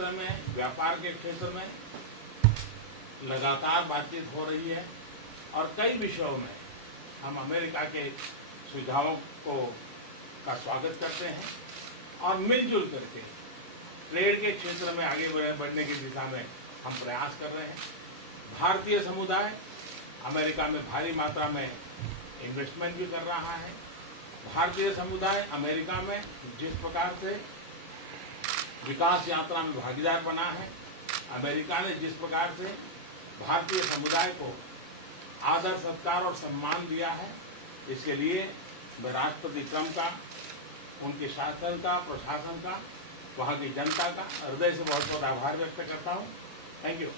क्षेत्र में, व्यापार के क्षेत्र में लगातार बातचीत हो रही है और कई विषयों में हम अमेरिका के सुझावों का स्वागत करते हैं और मिलजुल करके ट्रेड के क्षेत्र में आगे बढ़ने की दिशा में हम प्रयास कर रहे हैं। भारतीय समुदाय अमेरिका में भारी मात्रा में इन्वेस्टमेंट भी कर रहा है। भारतीय समुदाय अमेरिका में जिस प्रकार से विकास यात्रा में भागीदार बना है, अमेरिका ने जिस प्रकार से भारतीय समुदाय को आदर सत्कार और सम्मान दिया है, इसके लिए मैं राष्ट्रपति ट्रंप का, उनके शासन का, प्रशासन का, वहाँ की जनता का हृदय से बहुत बहुत आभार व्यक्त करता हूँ। Thank you.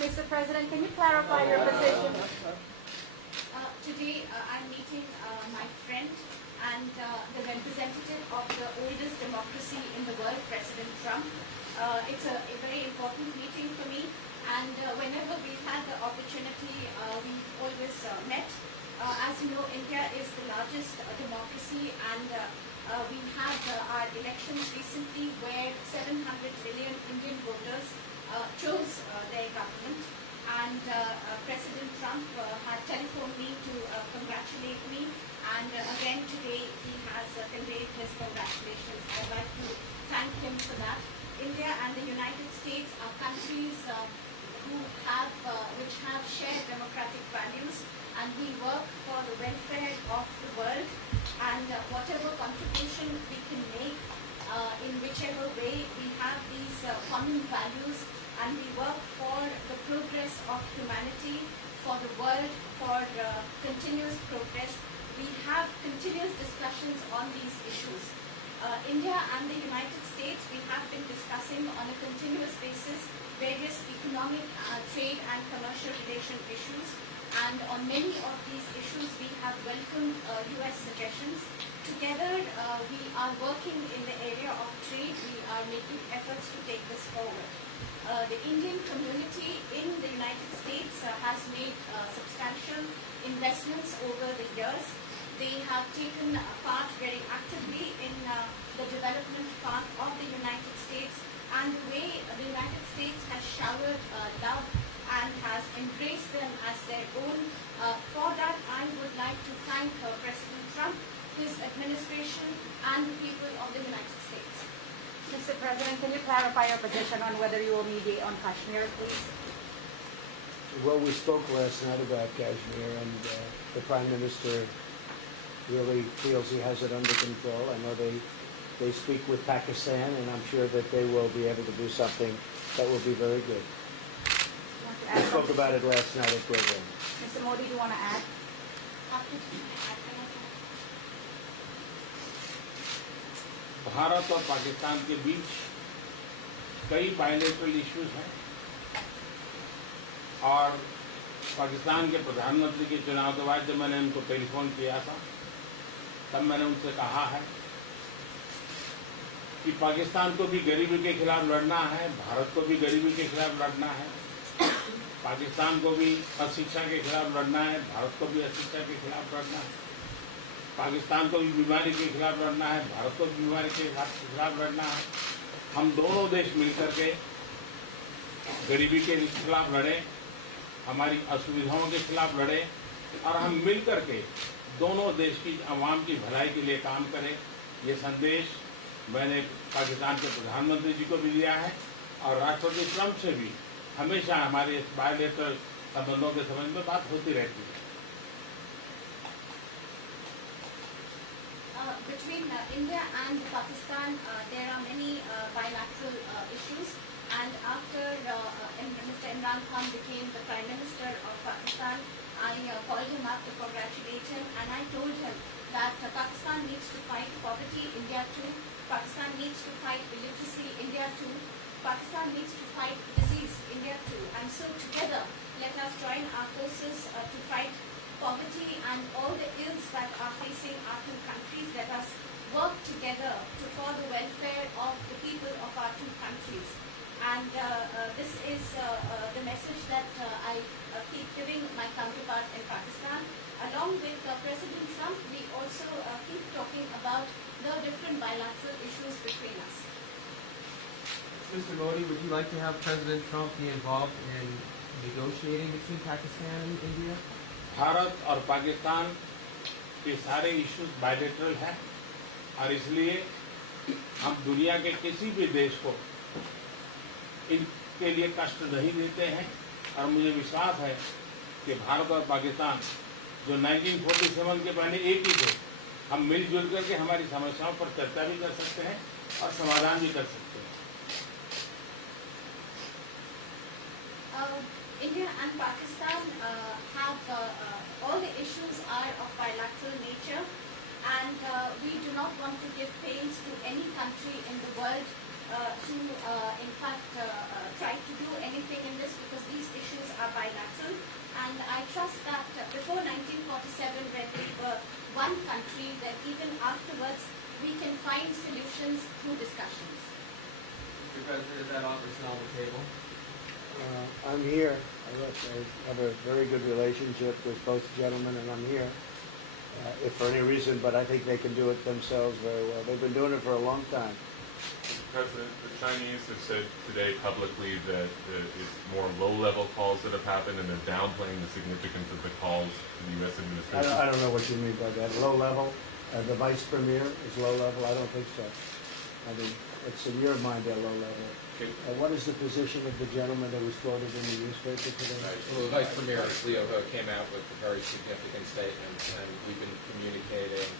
Mr. President, can you clarify your position? Today I'm meeting my friend and the representative of the oldest democracy in the world, President Trump. It's a very important meeting for me, and whenever we've had the opportunity, we've always met. As you know, India is the largest democracy, and we had our elections recently where 700 million Indian voters chose their government, and President Trump had telephoned me to congratulate me, and again today he has conveyed his congratulations. I'd like to thank him for that. India and the United States are countries which have shared democratic values, and we work for the welfare of the world, and whatever contribution we can make in whichever way, we have these common values, and we work for the progress of humanity, for the world, for continuous progress. We have continuous discussions on these issues. India and the United States, we have been discussing on a continuous basis various economic, trade and commercial relation issues, and on many of these issues we have welcomed US suggestions. Together we are working in the area of trade. We are making efforts to take this forward. The Indian community in the United States has made substantial investments over the years. They have taken part very actively in the development path of the United States, and the way the United States has showered love and has embraced them as their own. For that, I would like to thank President Trump, his administration, and the people of the United States. Mr. President, can you clarify your position on whether you will mediate on Kashmir, please? Well, we spoke last night about Kashmir, and the Prime Minister really feels he has it under control. I know they speak with Pakistan, and I'm sure that they will be able to do something that will be very good. We spoke about it last night at program. Mr. Modi, do you want to add? Bharat और पाकिस्तान के बीच कई bilateral issues हैं और पाकिस्तान के प्रधानमंत्री के चुनाव के बाद जब मैंने उनको टेलीफोन किया था तब मैंने उनसे कहा है कि पाकिस्तान को भी गरीबी के खिलाफ लड़ना है, भारत को भी गरीबी के खिलाफ लड़ना है, पाकिस्तान को भी अशिक्षा के खिलाफ लड़ना है, भारत को भी अशिक्षा के खिलाफ लड़ना है, पाकिस्तान को भी बीमारी के खिलाफ लड़ना है, भारत को भी बीमारी के खिलाफ लड़ना है। हम दोनों देश मिलकर के गरीबी के खिलाफ लड़ें, हमारी असुविधाओं के खिलाफ लड़ें और हम मिलकर के दोनों देश की आवाम की भलाई के लिए काम करें। ये संदेश मैंने पाकिस्तान के प्रधानमंत्री जी को भी दिया है और राष्ट्रपति ट्रंप से भी हमेशा हमारे बायलैटरल संबंधों के संबंध में बात होती रहती है। Between India and Pakistan, there are many bilateral issues, and after Mr. Imran Khan became the Prime Minister of Pakistan, I called him up to congratulate him, and I told him that Pakistan needs to fight poverty, India too. Pakistan needs to fight illiteracy, India too. Pakistan needs to fight disease, India too. And so together, let us join our forces to fight poverty and all the ills that are facing our two countries. Let us work together for the welfare of the people of our two countries. And this is the message that I keep giving my counterpart in Pakistan. Along with President Trump, we also keep talking about the different bilateral issues between us. Mr. Modi, would you like to have President Trump be involved in negotiating between Pakistan and India? Bharat और पाकिस्तान के सारे issues bilateral हैं और इसलिए हम दुनिया के किसी भी देश को इनके लिए कष्ट नहीं देते हैं और मुझे विश्वास है कि भारत और पाकिस्तान जो 1947 के पहले एक ही थे, हम मिलजुल करके हमारी समस्याओं पर चर्चा भी कर सकते हैं और समाधान भी कर सकते हैं। India and Pakistan have all the issues are of bilateral nature, and we do not want to give pains to any country in the world to, in fact, try to do anything in this, because these issues are bilateral. And I trust that before 1947, when we were one country, that even afterwards we can find solutions through discussions. Mr. President, is that offer still on the table? I'm here. I have a very good relationship with both gentlemen, and I'm here. If for any reason, but I think they can do it themselves very well. They've been doing it for a long time. President, the Chinese have said today publicly that it's more low-level calls that have happened, and they're downplaying the significance of the calls to the U.S. administration. I don't know what you mean by that. Low level? The vice premier is low level? I don't think so. I mean, it's in your mind they're low level. What is the position of the gentleman that was quoted in the newspaper today? Well, the Vice Premier, Leo Ho, came out with a very significant statement, and we've been communicating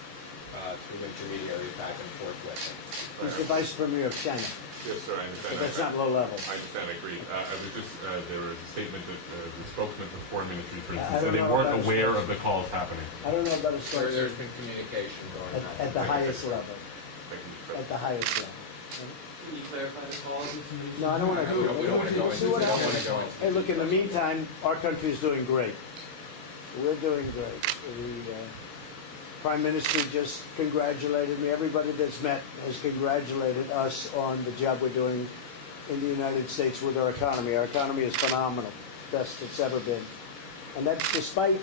through intermediaries back and forth with him. He's the vice premier of China. Yes, sir, I understand. But that's not low level. I understand, I agree. I was just, there was a statement that the spokesman for foreign ministry, for I instance, said don't they know weren't about his aware spokesman. of the calls happening. I don't know about a source There's been communication going on. at the highest level. Thank you, At President. the highest level. Can you clarify the calls? No, I don't want to do it. We don't want to go See into what we don't want happens. to go into Hey, look, in the meantime, our country's doing great. We're doing great. The Prime Minister just congratulated me. Everybody that's met has congratulated us on the job we're doing in the United States with our economy. Our economy is phenomenal, best it's ever been. And that's despite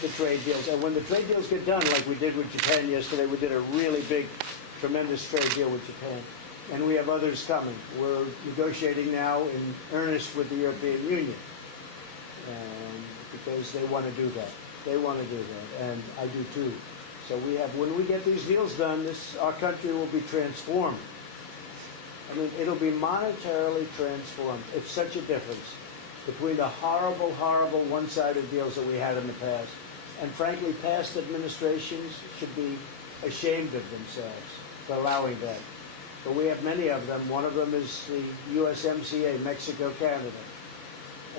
the trade deals. And when the trade deals get done, like we did with Japan yesterday, we did a really big, tremendous trade deal with Japan. And we have others coming. We're negotiating now in earnest with the European Union, and because they want to do that. They want to do that, and I do too. So we have, when we get these deals done, our country will be transformed. I mean, it'll be monetarily transformed. It's such a difference between the horrible, horrible one-sided deals that we had in the past. And frankly, past administrations should be ashamed of themselves for allowing that. But we have many of them. One of them is the USMCA, Mexico-Canada.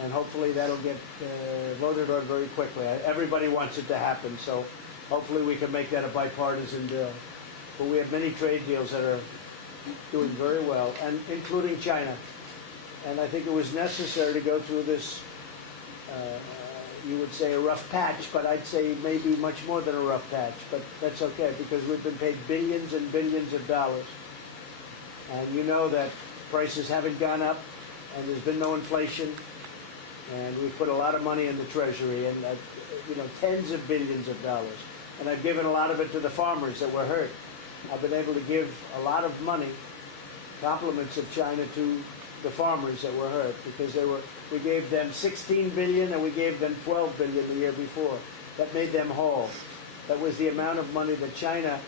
And hopefully that'll get voted on very quickly. Everybody wants it to happen, so hopefully we can make that a bipartisan bill. But we have many trade deals that are doing very well, and including China. And I think it was necessary to go through this, you would say a rough patch, but I'd say maybe much more than a rough patch. But that's okay, because we've been paid billions and billions of dollars. And you know that prices haven't gone up, and there's been no inflation, and we've put a lot of money in the Treasury, and tens of billions of dollars. And I've given a lot of it to the farmers that were hurt. I've been able to give a lot of money, compliments of China, to the farmers that were hurt, because we gave them 16 billion and we gave them 12 billion the year before. That made them whole. That was the amount of money that China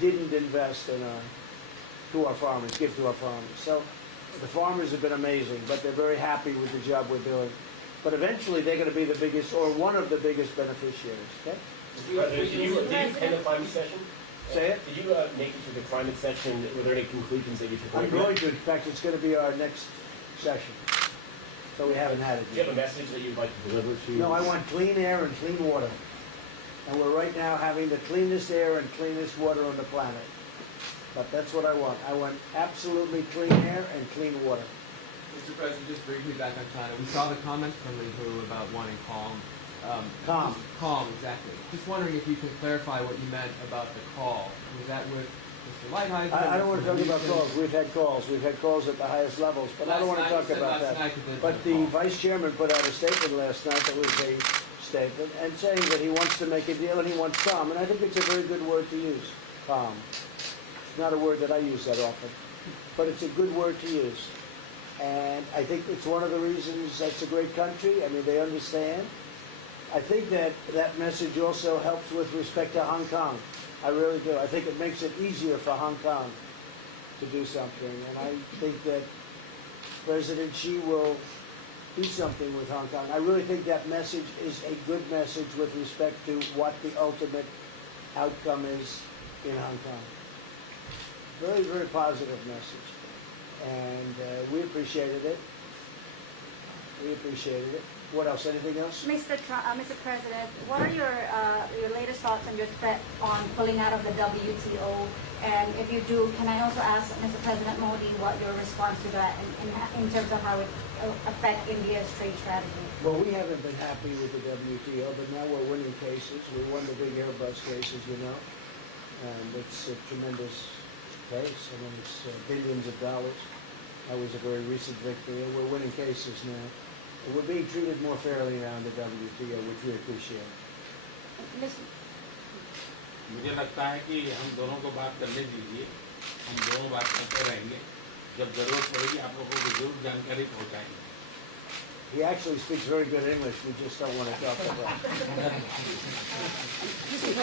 didn't invest in to our farmers, give to our farmers. So the farmers have been amazing, but they're very happy with the job we're doing. But eventually they're going to be the biggest, or one of the biggest beneficiaries. Okay? President, did you attend the climate session? Say it? Did you make it to the climate session? Were there any conclusions that you took away I'm from it? going to. In fact, it's going to be our next session. So we haven't had it Do you yet. have a message that you'd like to deliver to? No, I want clean air and clean water. And we're right now having the cleanest air and cleanest water on the planet. But that's what I want. I want absolutely clean air and clean water. Mr. President, just briefly back on China. We saw the comments from Li Hu about wanting calm. Calm. Calm, exactly. Just wondering if you can clarify what you meant about the call. Was that with Mr. Lighthizer? I don't want to talk Mr. about Houston? calls. We've had calls. We've had calls at the highest levels, but I don't want to talk about that. But the vice chairman put out a statement last night that was a statement, and saying that he wants to make a deal and he wants calm. And I think it's a very good word to use, calm. It's not a word that I use that often. but it's a good word to use. And I think it's one of the reasons that's a great country. I mean, they understand. I think that that message also helps with respect to Hong Kong. I really do. I think it makes it easier for Hong Kong to do something. And I think that President Xi will do something with Hong Kong. I really think that message is a good message with respect to what the ultimate outcome is in Hong Kong. Very, very positive message. And we appreciated it. We appreciated it. What else? Anything else? Mr. President, what are your latest thoughts on your threat on pulling out of the WTO? And if you do, can I also ask Mr. President Modi what your response to that in terms of how it affect India's trade strategy? Well, we haven't been happy with the WTO, but now we're winning cases. We won the big Airbus cases, you know, and it's a tremendous case. I mean, it's billions of dollars. That was a very recent victory, and we're winning cases now. We're being treated more fairly now in the WTO, which we appreciate. मुझे लगता है कि हम दोनों को बात करने दीजिए, हम दोनों बात करते रहेंगे, जब जरूरत पड़ेगी आप लोगों को जरूर जानकारी पहुंचाएंगे. He actually speaks very good English. We just don't want to talk about You should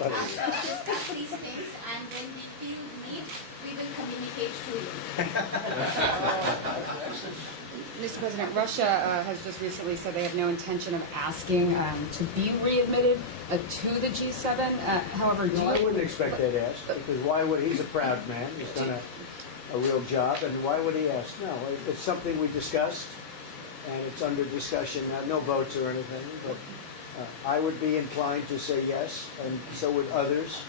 let us discuss these things, and when we feel need, we will communicate to you. Mr. President, Russia has just recently said they have no intention of asking to be readmitted to the G7. However, No, I wouldn't expect that ask, because why would, he's a proud man, he's done a real job, and why would he ask? No, it's something we discussed, and it's under discussion now, no votes or anything, but I would be inclined to say yes, and so would others,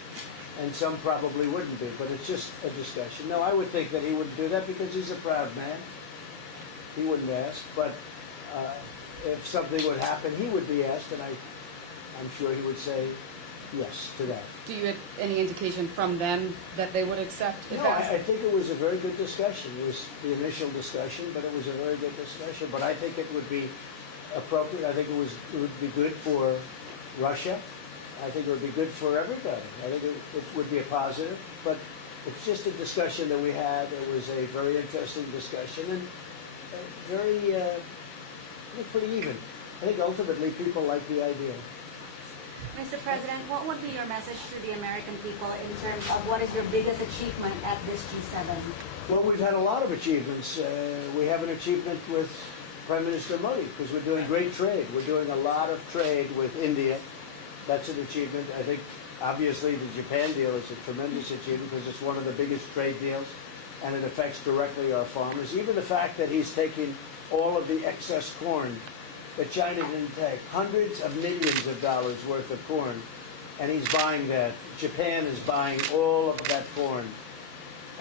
and some probably wouldn't be, but it's just a discussion. No, I would think that he wouldn't do that because he's a proud man. He wouldn't ask, but if something would happen, he would be asked, and I'm sure he would say yes to that. do you have any indication from them that they would accept? No, I think it was a very good discussion. It was the initial discussion, but it was a very good discussion. But I think it would be appropriate. I think it would be good for Russia. I think it would be good for everybody. I think it would be a positive. But it's just a discussion that we had. It was a very interesting discussion and very pretty even. I think ultimately people like the idea. Mr. President, what would be your message to the American people in terms of what is your biggest achievement at this G7? Well, we've had a lot of achievements. We have an achievement with Prime Minister Modi because we're doing great trade. We're doing a lot of trade with India. That's an achievement. I think obviously the Japan deal is a tremendous achievement because it's one of the biggest trade deals and it affects directly our farmers. Even the fact that he's taking all of the excess corn that China didn't take, hundreds of millions of dollars worth of corn, and he's buying that. Japan is buying all of that corn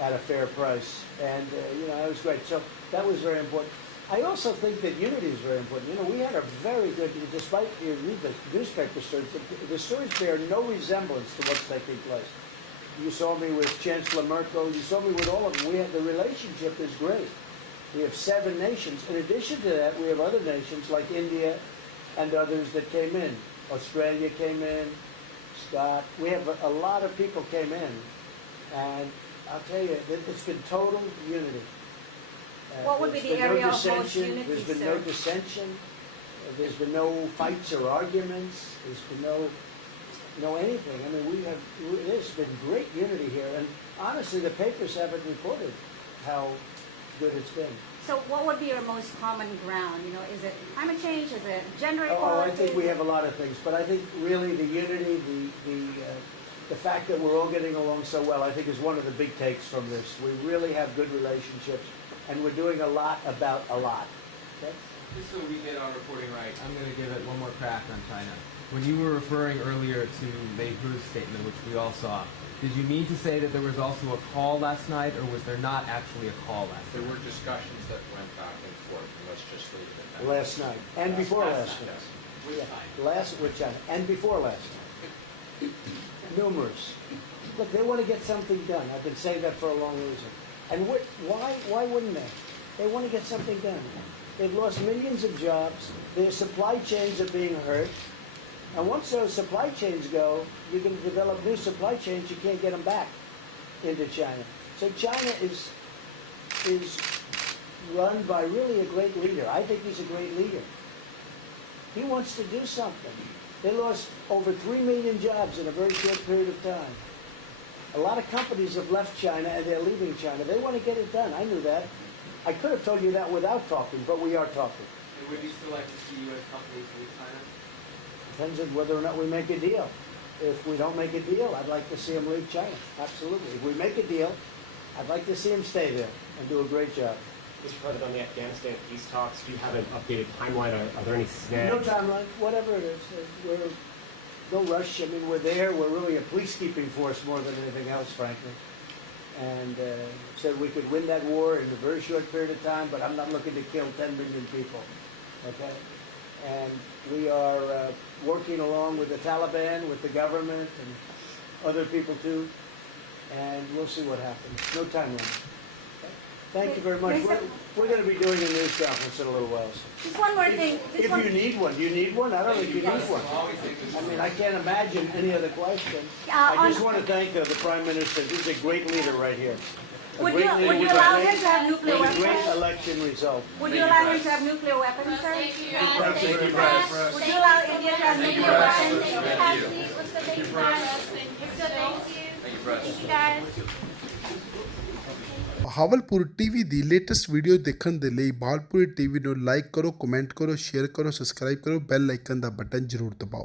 at a fair price. And, it was great. So that was very important. I also think that unity is very important. We had a very good, despite you read the newspaper stories, the stories bear no resemblance to what's taking place. You saw me with Chancellor Merkel. You saw me with all of them. The relationship is great. We have 7 nations. In addition to that, we have other nations like India and others that came in. Australia came in, Scott. We have a lot of people came in. And I'll tell you, it's been total unity. What would be There's the been area no of most dissension. unity, There's been sir? no dissension. There's been no fights or arguments. There's been no anything. I mean, there's been great unity here. And honestly, the papers haven't reported how good it's been. So what would be your most common ground? Is it climate change? Is it gender Oh, equality? I think we have a lot of things, but I think really the unity, the fact that we're all getting along so well, I think is one of the big takes from this. We really have good relationships, and we're doing a lot about a lot. Okay? Just so we get our reporting right, I'm going to give it one more crack on China. When you were referring earlier to Mei Hu's statement, which we all saw, did you mean to say that there was also a call last night, or was there not actually a call last There night? were discussions that went back and forth, and let's just leave it at that. Last night, and before last night. Yes. Yeah, with China, and before last night. Numerous. Look, they want to get something done. I've been saying that for a long reason. And why wouldn't they? They want to get something done. They've lost millions of jobs. Their supply chains are being hurt. And once those supply chains go, you're going to develop new supply chains. You can't get them back into China. So China is run by really a great leader. I think he's a great leader. He wants to do something. They lost over 3 million jobs in a very short period of time. A lot of companies have left China and they're leaving China. They want to get it done. I knew that. I could have told you that without talking, but we are talking. And would you still like to see U.S. companies leave China? Depends on whether or not we make a deal. If we don't make a deal, I'd like to see them leave China. Absolutely. If we make a deal, I'd like to see them stay there and do a great job. Mr. President, on the Afghanistan peace talks, do you have an updated timeline? Are there any snags? No timeline, whatever it is. We're no rush. I mean, we're there. We're really a peacekeeping force more than anything else, frankly. And said we could win that war in a very short period of time, but I'm not looking to kill 10 million people. Okay? And we are working along with the Taliban, with the government, and other people too. And we'll see what happens. No timeline. Thank you very much. We're going to be doing a news conference in a little while. So. Just one more thing. If you need one, do you need one? I don't think you need one. I mean, I can't imagine any other question. I just want to thank the Prime Minister. He's a great leader right here. Would you allow him to have nuclear with a great weapons? election result. Would you allow him to have nuclear weapons, sir? Thank you, Thank you very Press. much. Would you allow India to have nuclear weapons? Thank you, Patsy. What's the thank you, Press? Thank you, guys. Thank you, guys. Bahawalpur TV the latest video ਦੇਖਣ ਦੇ ਲਈ Bahawalpur TV ਨੂੰ like ਕਰੋ, comment ਕਰੋ, share ਕਰੋ, subscribe ਕਰੋ, bell icon ਦਾ button ਜ਼ਰੂਰ ਦਬਾਓ।